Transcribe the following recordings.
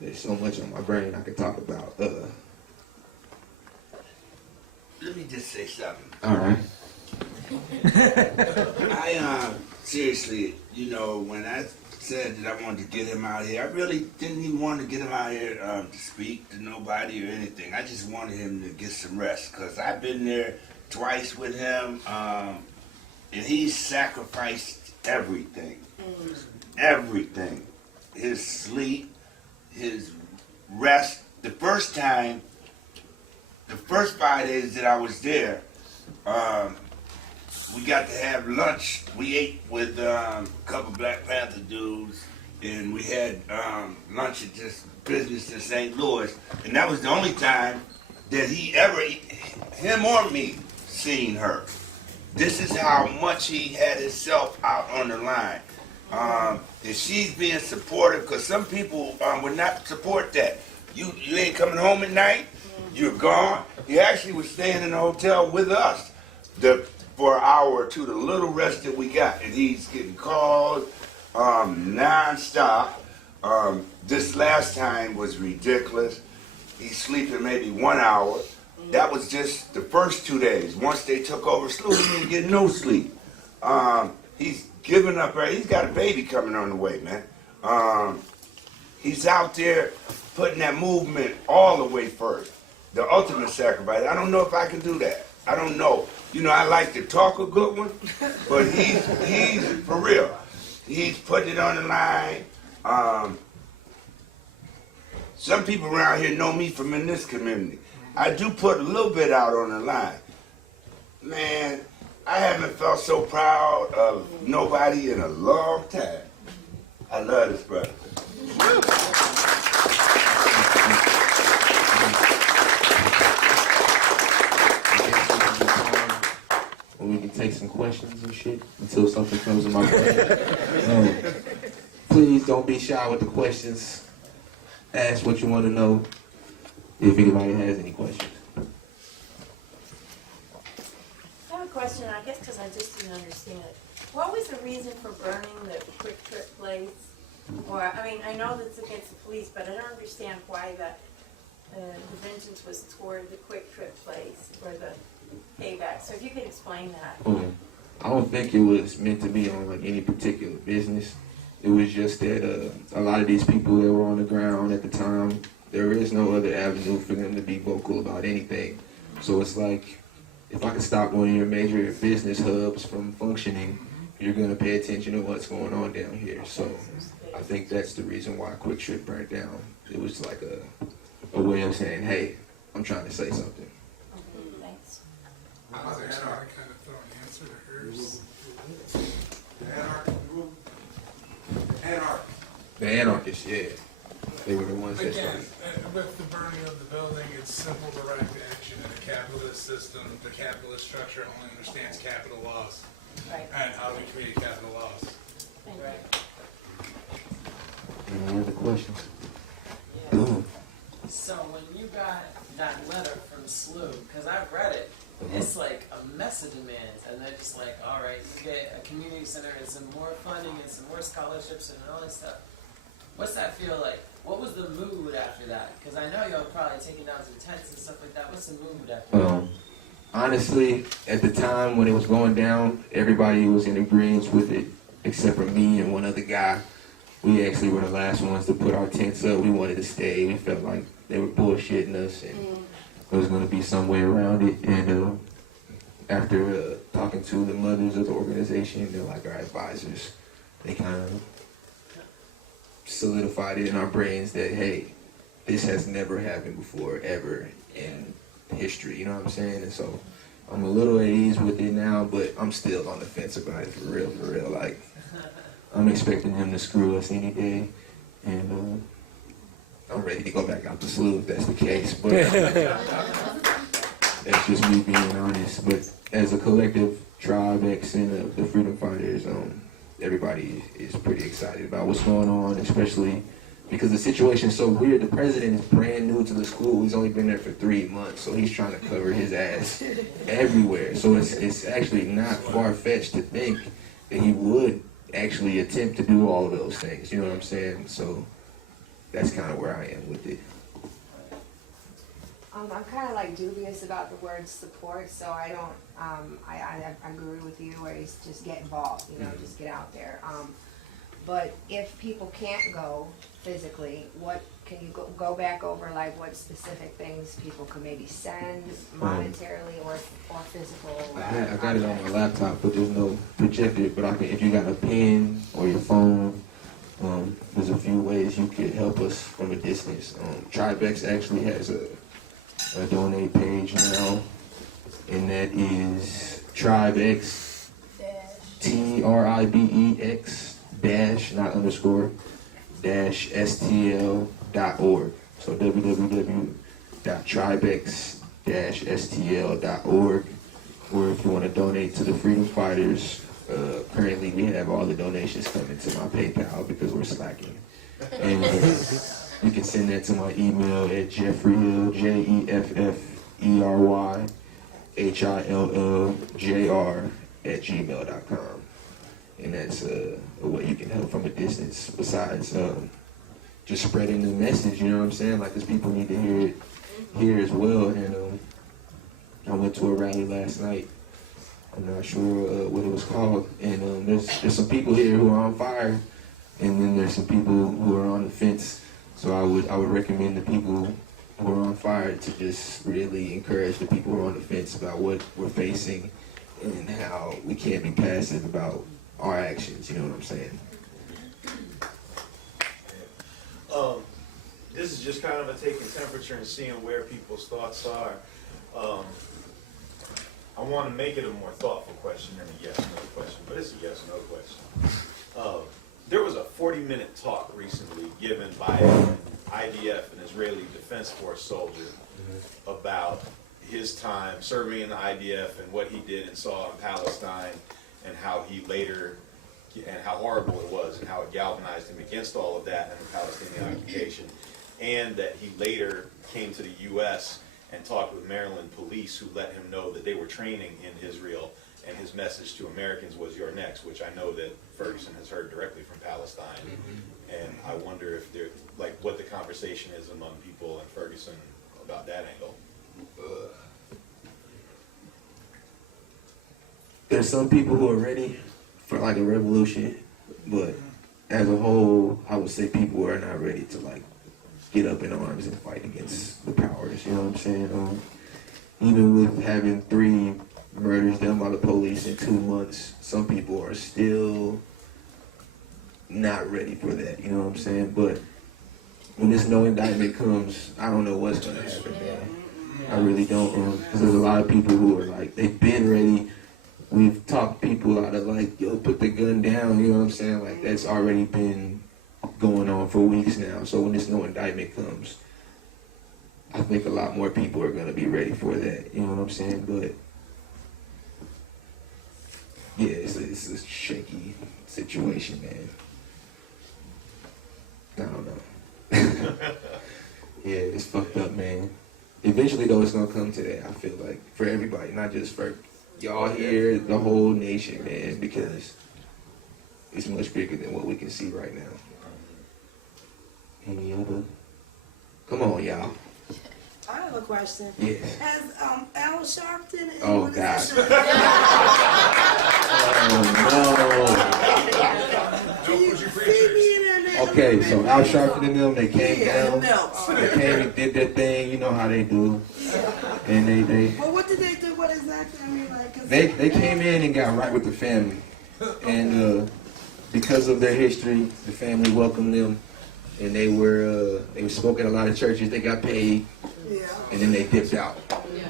there's so much on my brain I could talk about. Let me just say something. All right. I seriously, you know, when I said that I wanted to get him out here, I really didn't even want to get him out here to speak to nobody or anything. I just wanted him to get some rest, because I've been there twice with him, and he's sacrificed everything. Everything. His sleep, his rest. The first 5 days that I was there, we got to have lunch. We ate with a couple Black Panther dudes, and we had lunch at this business in St. Louis, and that was the only time that he ever, him or me, seen her. This is how much he had himself out on the line. And she's being supportive, because some people would not support that. You ain't coming home at night, you're gone. He actually was staying in the hotel with us for an hour or two, the little rest that we got. And he's getting calls non-stop. This last time was ridiculous. He's sleeping maybe 1 hour. That was just the first 2 days. Once they took over SLU, he didn't get no sleep. He's giving up. He's got a baby coming on the way, man. He's out there putting that movement all the way first. The ultimate sacrifice. I don't know if I can do that. I don't know. You know, I like to talk a good one, but he's for real. He's putting it on the line. Some people around here know me from in this community. I do put a little bit out on the line. Man, I haven't felt so proud of nobody in a long time. I love this brother. We can take some questions and shit until something comes in my brain. Please don't be shy with the questions. Ask what you want to know, if anybody has any questions. I have a question, I guess because I just didn't understand it. What was the reason for burning the Quiktrip place? Or, I mean, I know that's against the police, but I don't understand why the vengeance was toward the Quiktrip place or the payback. So if you could explain that. Okay. I don't think it was meant to be on like any particular business. It was just that a lot of these people that were on the ground at the time, there is no other avenue for them to be vocal about anything. So it's like, if I can stop one of your major business hubs from functioning, you're going to pay attention to what's going on down here. So I think that's the reason why Quiktrip burnt down. It was like a way of saying, hey, I'm trying to say something. Thanks. I was actually kind of throw an answer to hers. The Anarchists, yeah. They were the ones that Again, started. with the burning of the building, it's simple direct action in a capitalist system. The capitalist structure only understands capital loss. Right. And how we create capital loss. Thank you. Any other questions? Yeah. So when you got that letter from SLU, because I've read it, it's like a mess of demands, and they're just like, all right, you get a community center and some more funding and some more scholarships and all this stuff. What's that feel like? What was the mood after that? Because I know y'all probably taking down some tents and stuff like that. What's the mood after that? Honestly, at the time when it was going down, everybody was in agreement with it, except for me and one other guy. We actually were the last ones to put our tents up. We wanted to stay. We felt like they were bullshitting us, and there was going to be some way around it. And after talking to the mothers of the organization, they're like our advisors. They kind of solidified it in our brains that, hey, this has never happened before, ever in history, you know what I'm saying? And so I'm a little at ease with it now, but I'm still on the fence about it, for real. Like, I'm expecting him to screw us any day, and I'm ready to go back out to SLU if that's the case, but that's just me being honest. But as a collective tribe, X and the Freedom Fighters, everybody is pretty excited about what's going on, especially because the situation's so weird. The president is brand new to the school. He's only been there for 3 months, so he's trying to cover his ass everywhere. So it's actually not far-fetched to think that he would actually attempt to do all of those things. You know what I'm saying? So that's kind of where I am with it. I'm kind of like dubious about the word support, so I don't, I agree with you where it's just get involved, you know, just get out there. But if people can't go physically, what, can you go back over like what specific things people could maybe send monetarily or physical? I got it on my laptop, but there's no projector, but I can, if you got a pen or your phone, there's a few ways you could help us from a distance. Tribex actually has a donate page now, and that is Tribex, TRIBEX dash, not underscore, dash STL.org. So www.tribex-stl.org. Or if you want to donate to the freedom fighters, currently we have all the donations coming to my PayPal because we're slacking. And you can send that to my email at Jeffrey, JEFFERYHILLJR @gmail.com. And that's a way you can help from a distance besides just spreading the message, you know what I'm saying? Like, because people need to hear it here as well. And I went to a rally last night. I'm not sure what it was called. And there's some people here who are on fire, and then there's some people who are on the fence. So I would recommend the people who are on fire to just really encourage the people who are on the fence about what we're facing and how we can't be passive about our actions, you know what I'm saying? This is just kind of a taking temperature and seeing where people's thoughts are. I want to make it a more thoughtful question than a yes-no question, but it's a yes-no question. There was a 40-minute talk recently given by an IDF, an Israeli Defense Force soldier, about his time serving in the IDF and what he did and saw in Palestine, and how he later, and how horrible it was, and how it galvanized him against all of that and the Palestinian occupation, and that he later came to the U.S. and talked with Maryland police who let him know that they were training in Israel, and his message to Americans was "You're next," which I know that Ferguson has heard directly from Palestine. And I wonder if there, like, what the conversation is among people in Ferguson about that angle. There's some people who are ready for like a revolution, but as a whole, I would say people are not ready to like get up in arms and fight against the powers, you know what I'm saying? Even with having 3 murders done by the police in 2 months, some people are still not ready for that, you know what I'm saying? But when this no indictment comes, I don't know what's going to happen, man. I really don't, because there's a lot of people who are like, they've been ready. We've talked people out of like, yo, put the gun down, you know what I'm saying? Like, that's already been going on for weeks now. So when this no indictment comes, I think a lot more people are going to be ready for that, you know what I'm saying? But yeah, it's a shaky situation, man. I don't know. Yeah, it's fucked up, man. Eventually, though, it's gonna come to that, I feel like, for everybody, not just for y'all here, the whole nation, man, because it's much bigger than what we can see right now. Any other? Come on, y'all. I have a question. Yes. Has Al Sharpton and Oh, what is God. that? Can you see me in there? Okay, so Al Sharpton and them, they came down. They came and did their thing, you know how they do. And they Well, what did they do? What exactly? I mean, like, 'cause they came in and got right with the family. And because of their history, the family welcomed them. And they were spoke at a lot of churches. They got paid, yeah. and then they dipped out.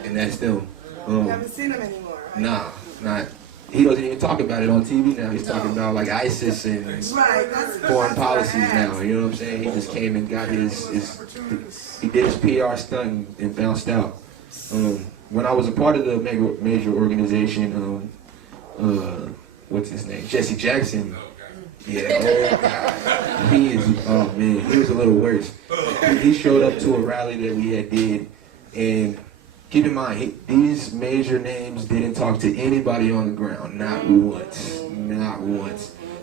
And that's them. You haven't seen them anymore, right? Nah, not. He doesn't even talk about it on TV now. He's talking about like ISIS and Right. That's foreign what I policies asked. now. You know what I'm saying? He just came and got his he did his PR stunt and bounced out. When I was a part of the major organization, what's his name? Jesse Jackson. Yeah, oh God. He was a little worse. He showed up to a rally that we had did, and keep in mind, these major names didn't talk to anybody on the ground, not once.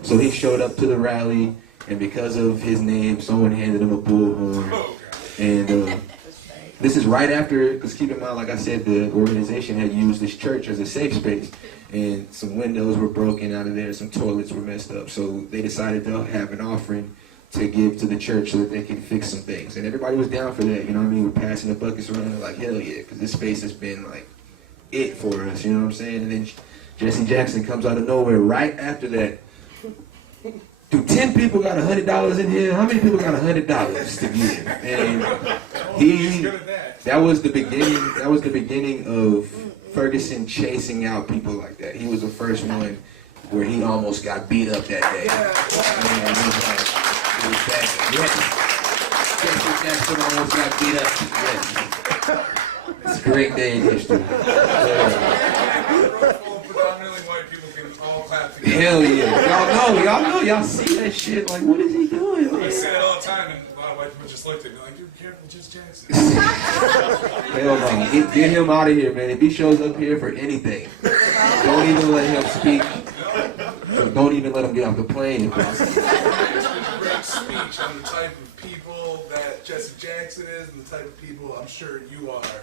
So he showed up to the rally, And because of his name, someone handed him a bullhorn. Oh, God. And this is right after, because keep in mind, like I said, the organization had used this church as a safe space. And some windows were broken out of there, some toilets were messed up. So they decided to have an offering to give to the church so that they could fix some things. And everybody was down for that, you know what I mean? We're passing the buckets around, they're like, hell yeah, because this space has been like it for us, you know what I'm saying? And then Jesse Jackson comes out of nowhere right after that. Do 10 people got $100 in here? How many people got $100 to give? And that was the beginning of Ferguson chasing out people like that. He was the first one where he almost got beat up that day. And it was bad. Yes. Jesse Jackson almost got beat up. Yes. It's a great day in history. Predominantly white people can all clap together. Hell yeah. Y'all know, y'all see that shit. Like, what is he doing? I say it all the time, and a lot of white people just looked at me like, dude, careful, just Jackson. Hell no. Get him out of here, man. If he shows up here for anything, don't even let him speak. Don't even let him get off the plane. Great speech on the type of people that Jesse Jackson is and the type of people I'm sure you are.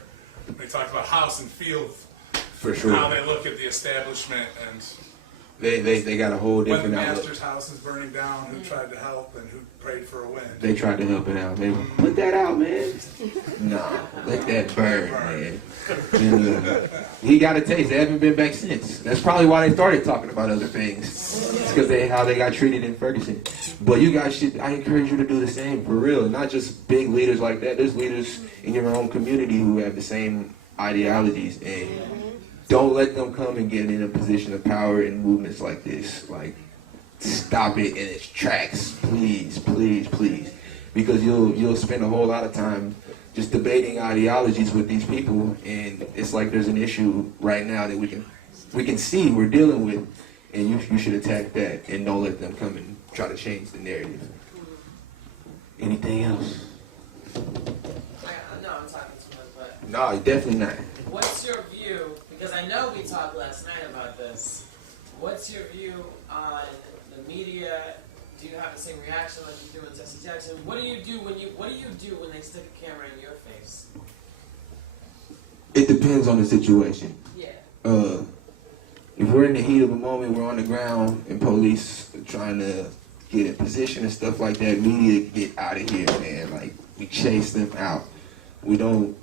They talked about house and field. For sure. How they look at the establishment and They got a whole when the different outlook. master's house is burning down, who tried to help and who prayed for a win. They tried to help it out. They put that out, man. Nah, let that burn, man. And, he got a taste. They haven't been back since. That's probably why they started talking about other things. It's because how they got treated in Ferguson. But you guys should. I encourage you to do the same for real. And not just big leaders like that. There's leaders in your own community who have the same ideologies, and don't let them come and get in a position of power in movements like this. Like, stop it in its tracks, please, please, please. Because you'll spend a whole lot of time just debating ideologies with these people, and it's like there's an issue right now that we can see we're dealing with, and you should attack that and don't let them come and try to change the narrative. Anything else? No, I'm talking too much, but No, definitely not. what's your view? Because I know we talked last night about this. What's your view on the media? Do you have the same reaction like you do with Jesse Jackson? What do you do when they stick a camera in your face? It depends on the situation. Yeah. If we're in the heat of a moment, we're on the ground, and police are trying to get in position and stuff like that, media get out of here, man. Like, we chase them out. We don't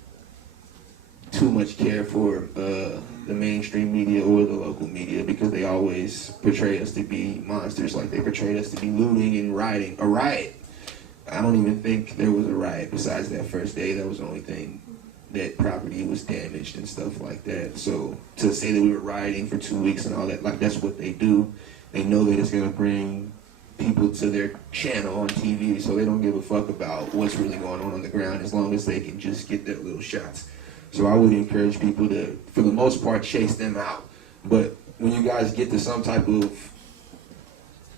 too much care for the mainstream media or the local media because they always portray us to be monsters, like they portrayed us to be looting and rioting. A riot. I don't even think there was a riot besides that first day. That was the only thing. That property was damaged and stuff like that. So to say that we were rioting for 2 weeks and all that, like, that's what they do. They know that it's going to bring people to their channel on TV, so they don't give a fuck about what's really going on the ground as long as they can just get their little shots. So I would encourage people to, for the most part, chase them out. But when you guys get to some type of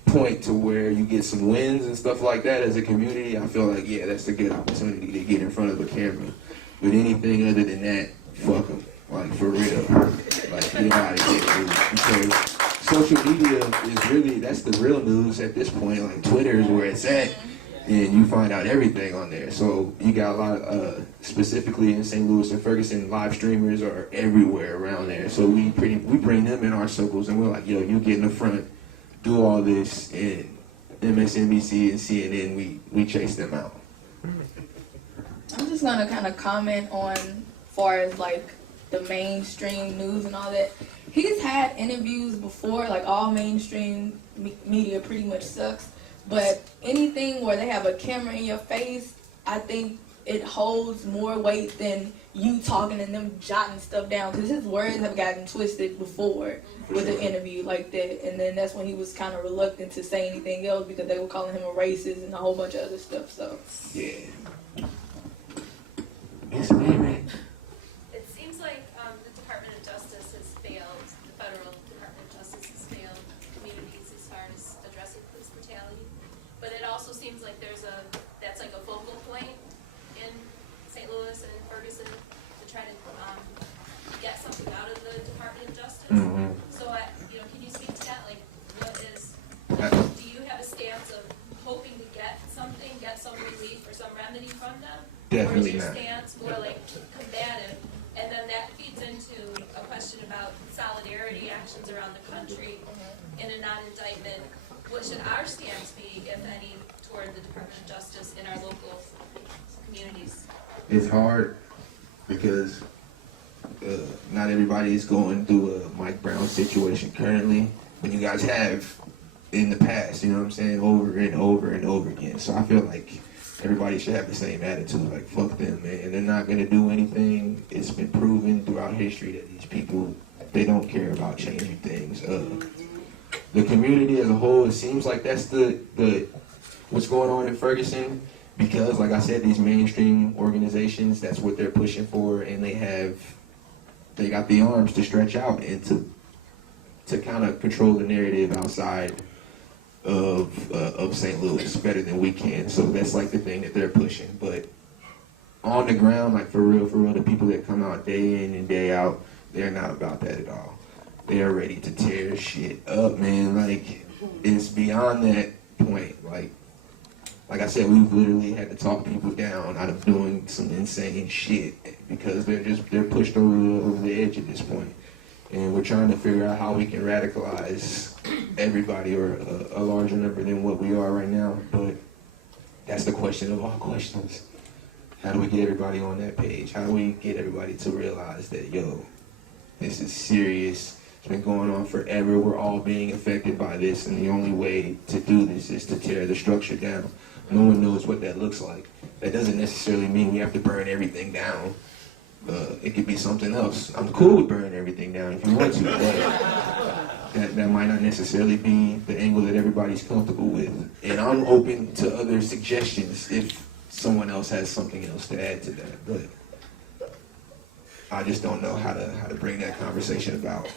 point to where you get some wins and stuff like that as a community, I feel like, yeah, that's a good opportunity to get in front of a camera. But anything other than that, fuck them. Like, for real. Like, get out of here, dude. Because social media is really, that's the real news at this point. Like, Twitter is where it's at. And you find out everything on there. So you got a lot of, specifically in St. Louis and Ferguson, live streamers are everywhere around there. So we bring them in our circles, and we're like, yo, you get in the front, do all this, and MSNBC and CNN, we chase them out. I'm just gonna kind of comment on, far as like the mainstream news and all that. He's had interviews before, like all mainstream media pretty much sucks. But anything where they have a camera in your face, I think it holds more weight than you talking and them jotting stuff down. Because his words have gotten twisted before with an interview like that. And then that's when he was kind of reluctant to say anything else because they were calling him a racist and a whole bunch of other stuff. So yeah. Yes, ma'am. It seems like the Department of Justice has failed, the federal Department of Justice has failed communities as far as addressing police brutality. But it also seems like that's like a focal point in St. Louis and Ferguson to try to get something out of the Department of Justice. Mm-hmm. So, can you speak to that? Like, do you have a stance of hoping them? Definitely or is your not. stance more like combative? And then that feeds into a question about solidarity actions around the country in a non-indictment. What should our stance be, if any, toward the Department of Justice in our local communities? It's hard because not everybody is going through a Mike Brown situation currently, but you guys have in the past, you know what I'm saying, over and over and over again. So I feel like everybody should have the same attitude, like fuck them, man. They're not gonna do anything. It's been proven throughout history that these people, they don't care about changing things. The community as a whole, it seems like that's the what's going on in Ferguson, because like I said, these mainstream organizations, that's what they're pushing for, and they got the arms to stretch out and to kind of control the narrative outside of St. Louis better than we can. So that's like the thing that they're pushing. But on the ground, like for real, the people that come out day in and day out, they're not about that at all. They are ready to tear shit up, man. Like, it's beyond that point. Like I said, we've literally had to talk people down out of doing some insane shit because they're pushed over the edge at this point. And we're trying to figure out how we can radicalize everybody, or a larger number than what we are right now. But that's the question of all questions. How do we get everybody on that page? How do we get everybody to realize that, yo, this is serious. It's been going on forever. We're all being affected by this, and the only way to do this is to tear the structure down. No one knows what that looks like. That doesn't necessarily mean we have to burn everything down. It could be something else. I'm cool with burning everything down if you want to, but that might not necessarily be the angle that everybody's comfortable with. And I'm open to other suggestions if someone else has something else to add to that. But I just don't know how to bring that conversation about.